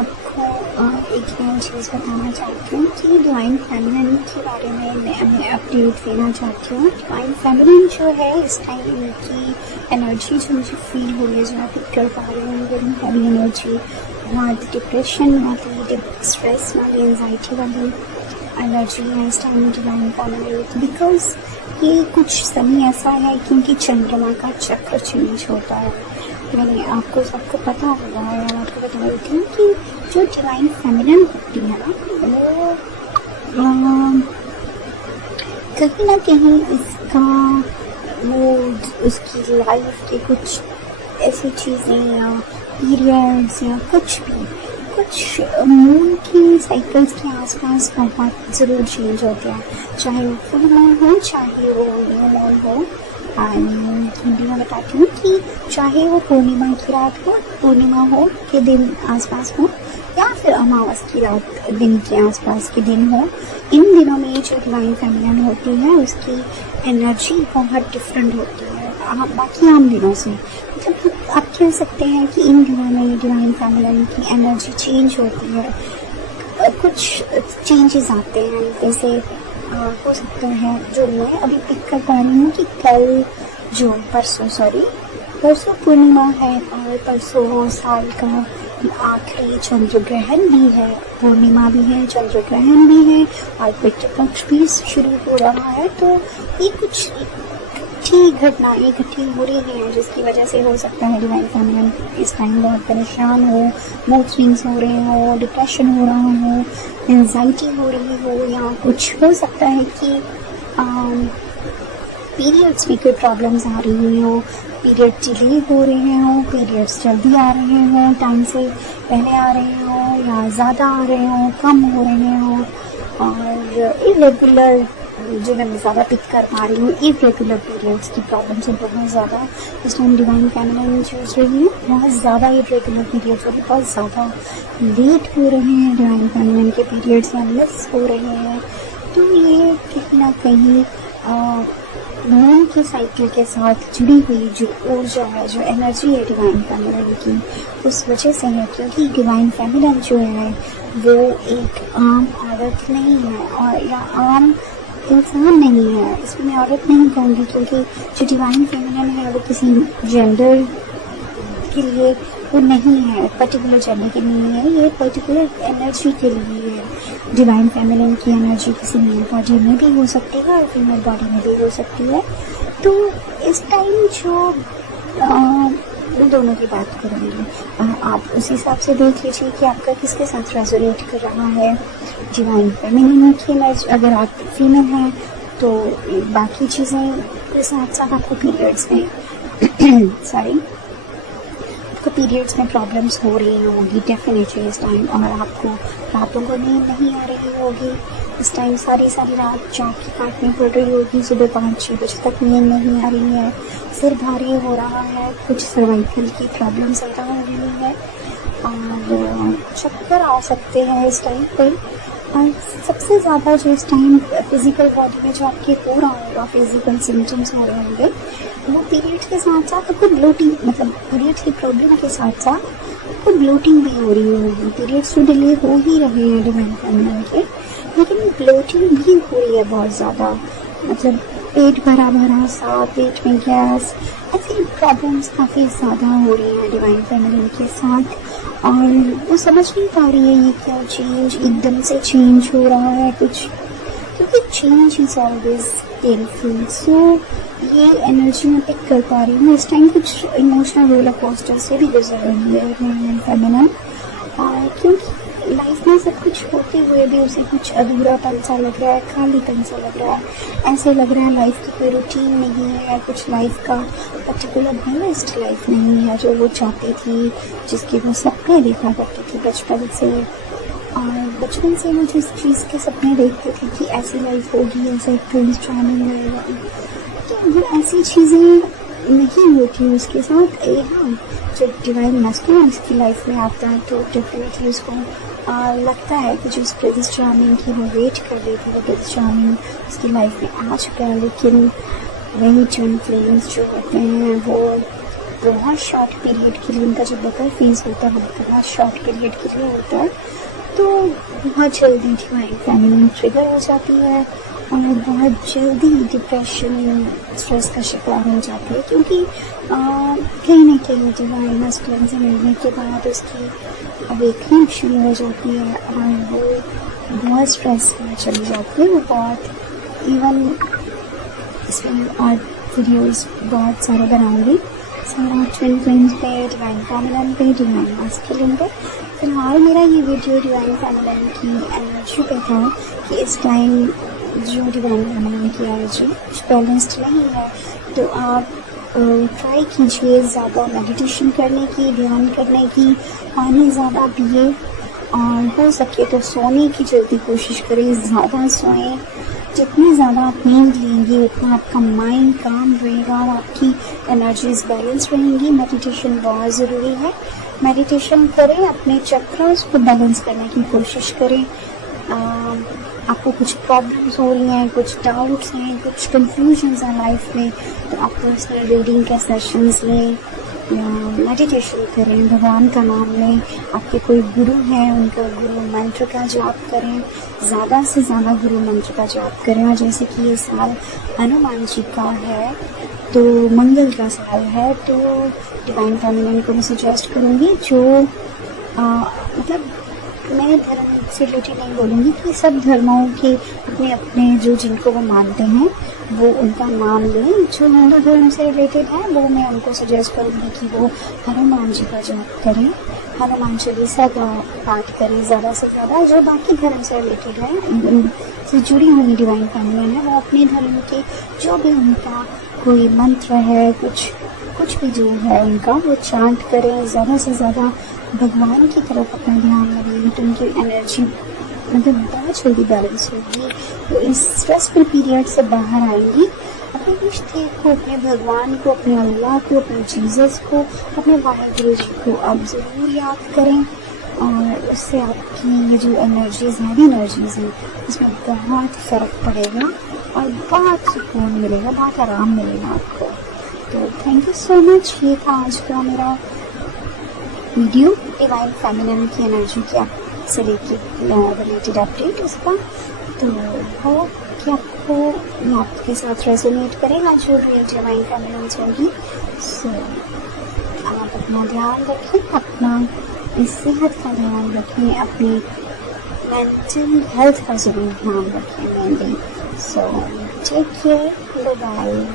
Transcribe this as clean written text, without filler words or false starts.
आपको एक नई चीज़ बताना चाहती हूँ कि डिवाइन फेमिनिन के बारे में मैं अपडेट देना चाहती हूँ। डिवाइन फेमिनिन जो है इस टाइम की एनर्जी जो मुझे फील हो रही है, जो मैं पिक कर पा रही हूँ, वेरी हैवी एनर्जी, बहुत डिप्रेशन वाली, स्ट्रेस वाली, एंजाइटी वाली एनर्जी है इस टाइम डिवाइन फेमिनिन। बिकॉज ये कुछ समय ऐसा है क्योंकि चंद्रमा का चक्र चेंज होता है। मैंने आपको सबको पता होगा, मैं आपको बता रही थी कि जो डिवाइन फेमिनिन होती है ना, वो कहीं ना कहीं इसका वो उसकी लाइफ के कुछ ऐसी चीज़ें या पीरियड्स या कुछ मून की साइकिल्स के आसपास बहुत ज़रूर चेंज होते हैं, चाहे वो फुल मून हो चाहे वो न्यू मून हो। हिंदी में बताती हूँ कि चाहे वो पूर्णिमा की रात हो, पूर्णिमा हो के दिन आसपास हो, या फिर अमावस की रात दिन के आसपास के दिन हो, इन दिनों में जो डिवाइन फेमिनिन होती है उसकी एनर्जी बहुत डिफरेंट होती है बाकी आम दिनों से। मतलब आप कह सकते हैं कि इन दिनों में डिवाइन फेमिनिन की एनर्जी चेंज होती है, कुछ चेंजेस आते हैं। जैसे हो सकता है जो मैं अभी पिक कर पा रही हूँ कि परसों पूर्णिमा है और परसों साल का आखिरी चंद्र ग्रहण भी है, पूर्णिमा भी है, चंद्र ग्रहण भी है और पितृ पक्ष भी शुरू हो रहा है। तो ये कुछ घटनाएं इकट्ठी हो रही हैं जिसकी वजह से हो सकता है डिवाइन फेमिनिन इस टाइम बहुत परेशान हो, मूड स्विंग्स हो रहे हो, डिप्रेशन हो रहा हो, एंजाइटी हो रही हो, या कुछ हो सकता है कि पीरियड्स में कोई प्रॉब्लम्स आ रही हो, पीरियड डिले हो रहे हो, पीरियड्स जल्दी आ रहे हो, टाइम से पहले आ रहे हो या ज़्यादा आ रहे हो, कम हो रहे हो, और इरेगुलर जो मैं ज़्यादा पिक कर पा रही हूँ, इरेगुलर पीरियड्स की प्रॉब्लम से बहुत ज़्यादा इस टाइम डिवाइन फेमिनिन चूज रही है। बहुत ज़्यादा इरेगुलर पीरियड्स और बहुत ज़्यादा लेट हो रहे हैं डिवाइन फेमिनिन के पीरियड्स या मिस हो रहे हैं। तो ये कहीं ना कहीं मून के साइकिल के साथ जुड़ी हुई जो ऊर्जा है, जो एनर्जी है डिवाइन फेमिनिन की, उस वजह से है। क्योंकि डिवाइन फेमिनिन जो है वो एक आम औरत नहीं है और या आम इंसान नहीं है, इसमें मैं औरत नहीं कहूँगी क्योंकि जो डिवाइन फेमिनिन है वो किसी जेंडर के लिए वो नहीं है, पर्टिकुलर जेंडर के लिए नहीं है, ये पर्टिकुलर एनर्जी के लिए है। डिवाइन फेमिनिन की एनर्जी किसी मेल बॉडी में भी हो सकती है और फीमेल बॉडी में भी हो सकती है। तो इस टाइम जो मैं दोनों की बात करूँगी, आप उस हिसाब से देख लीजिए कि आपका किसके साथ रेजोनेट कर रहा है। डिवाइन फेमिनिन की एनर्जी, अगर आप फीमेल हैं तो बाकी चीज़ें के साथ साथ आपको पीरियड्स में आपको पीरियड्स में प्रॉब्लम्स हो रही होगी डेफिनेटली इस टाइम, और आपको रातों को नींद नहीं आ रही होगी इस टाइम, सारी रात चौकी काटनी पड़ रही होगी, सुबह 5-6 बजे तक नींद नहीं आ रही है, सिर भारी हो रहा है, कुछ सर्वाइकल की प्रॉब्लम ज़्यादा हो रही है और चक्कर आ सकते हैं इस टाइम पर। और सबसे ज़्यादा जो इस टाइम फिजिकल बॉडी में जो आपके हो रहा होगा, फिजिकल सिम्टम्स हो रहे होंगे, वो पीरियड्स के साथ साथ आपको ब्लोटिंग, मतलब पीरियड्स की प्रॉब्लम के साथ साथ आपको ब्लोटिंग भी हो रही होगी। पीरियड्स तो डिले हो ही रहे हैं डिवाइन फेमिनिन के, लेकिन ब्लोटिंग भी हो रही है बहुत ज़्यादा, मतलब पेट भरा सा, पेट में गैस, ऐसी प्रॉब्लम्स काफ़ी ज़्यादा हो रही हैं डिवाइन फेमिनिन के साथ। और वो समझ नहीं पा रही है ये क्या चेंज, एकदम से चेंज हो रहा है कुछ, क्योंकि चेंज इज ऑलवेज पेनफुल। सो ये एनर्जी मैं पिक कर पा रही हूँ इस टाइम। कुछ इमोशनल रोलर कोस्टर से भी गुजर रही है डिवाइन फेमिनिन, क्योंकि लाइफ में सब कुछ होते हुए भी उसे कुछ अधूरापन सा लग रहा है, खालीपन सा लग रहा है, ऐसे लग रहा है लाइफ की कोई रूटीन नहीं है, कुछ लाइफ का पर्टिकुलर बेस्ट लाइफ नहीं है जो वो चाहती थी, जिसके वो सपने देखा करती थी बचपन से। और बचपन से वो जिस चीज़ के सपने देखते थे कि ऐसी लाइफ होगी, ऐसा एक प्रिंस चार्मिंग रहेगा, तो वो ऐसी चीज़ें नहीं होती उसके साथ। हाँ, जब डिवाइन मैस्कुलिन उसकी लाइफ में आता है तो डेफिनेटली उसको लगता है कि जो उस प्रिंस चार्मिंग की वो वेट कर रही थी, वो प्रिंस चार्मिंग उसकी लाइफ में आ चुका है। लेकिन वही ट्विन फ्लेम्स जो होते हैं वो बहुत शॉर्ट पीरियड के लिए, उनका जो बकर फेज होता है वो बहुत शॉर्ट पीरियड के लिए होता है, तो बहुत जल्दी डिवाइन फेमिनिन ट्रिगर हो जाती है और बहुत जल्दी डिप्रेशन, स्ट्रेस का शिकार हो जाती है, क्योंकि कहीं ना कहीं डिवाइन मैस्कुलिन से मिलने के बाद उसकी अवेकनिंग शुरू हो जाती है और वो बहुत स्ट्रेस में चली जाती है। वो बहुत इवन इसमें और वीडियोस बहुत सारे बनाऊंगी, सारा ट्विन फ्लेम्स पे, डिवाइन फेमिनिन पे, डिवाइन मैस्कुलिन पे। फिलहाल मेरा ये वीडियो डिवाइन फेमिनिन की एनर्जी पे था कि इस टाइम जो डिवाइन फेमिनिन की एनर्जी बैलेंस्ड नहीं है, तो आप ट्राई कीजिए ज़्यादा मेडिटेशन करने की, ध्यान करने की, पानी ज़्यादा पिए और हो सके तो सोने की जल्दी कोशिश करें, ज़्यादा सोएं। जितनी ज़्यादा आप नींद लेंगे उतना आपका माइंड काम रहेगा और आपकी एनर्जीज बैलेंस रहेंगी। मेडिटेशन बहुत ज़रूरी है, मेडिटेशन करें, अपने चक्रास को बैलेंस करने की कोशिश करें। आपको कुछ प्रॉब्लम्स हो रही हैं, कुछ डाउट्स हैं, कुछ कंफ्यूजन्स हैं लाइफ में, तो आप पर्सनल रीडिंग के सेशंस लें या मेडिटेशन करें, भगवान का नाम लें। आपके कोई गुरु हैं, उनका गुरु मंत्र का जाप करें, ज़्यादा से ज़्यादा गुरु मंत्र का जाप करें। और जैसे कि ये साल हनुमान जी का है, तो मंगल का साल है, तो डिवाइन फेमिनिन को मैं सजेस्ट करूँगी जो मतलब मैं धर्म से रिलेटेड नहीं बोलूँगी कि सब धर्मों के अपने अपने जो जिनको वो मानते हैं वो उनका नाम लें। जो हिंदू धर्म से रिलेटेड है वो मैं उनको सजेस्ट करूँगी कि वो हनुमान जी का जाप करें, हनुमान चालीसा का पाठ करें ज़्यादा से ज़्यादा। जो बाकी धर्म से रिलेटेड है, से जुड़ी हुई डिवाइन फेमिनिन है, वो अपने धर्म के जो भी उनका कोई मंत्र है, कुछ भी जो है उनका, वो चांट करें, ज़्यादा से ज़्यादा भगवान की तरफ अपना ध्यान लगाएं, तो उनकी एनर्जी मतलब बहुत जल्दी बैलेंस होगी, तो इस स्ट्रेसफुल पीरियड से बाहर आएंगी। अपने रिश्ते को, अपने भगवान को, अपने अल्लाह को, अपने जीसस को, अपने वाहिगुरु जी को आप ज़रूर याद करें और उससे आपकी ये जो एनर्जीज़ हैं, एनर्जीज़ हैं, उसमें बहुत फ़र्क पड़ेगा और बहुत सुकून मिलेगा, बहुत आराम मिलेगा आपको। तो थैंक यू सो मच। ये था आज का मेरा वीडियो डिवाइन फेमिनिन की एनर्जी क्या से लेके रिलेटेड अपडेट उसका। तो हो कि आपको आपके साथ रेजोनेट करेगा जो रियल डिवाइन फेमिनिन होगी। सो आप अपना ध्यान रखें, अपना सेहत का ध्यान रखें, अपनी मेंटल हेल्थ का ज़रूर ध्यान रखें mainly. So take care, bye bye.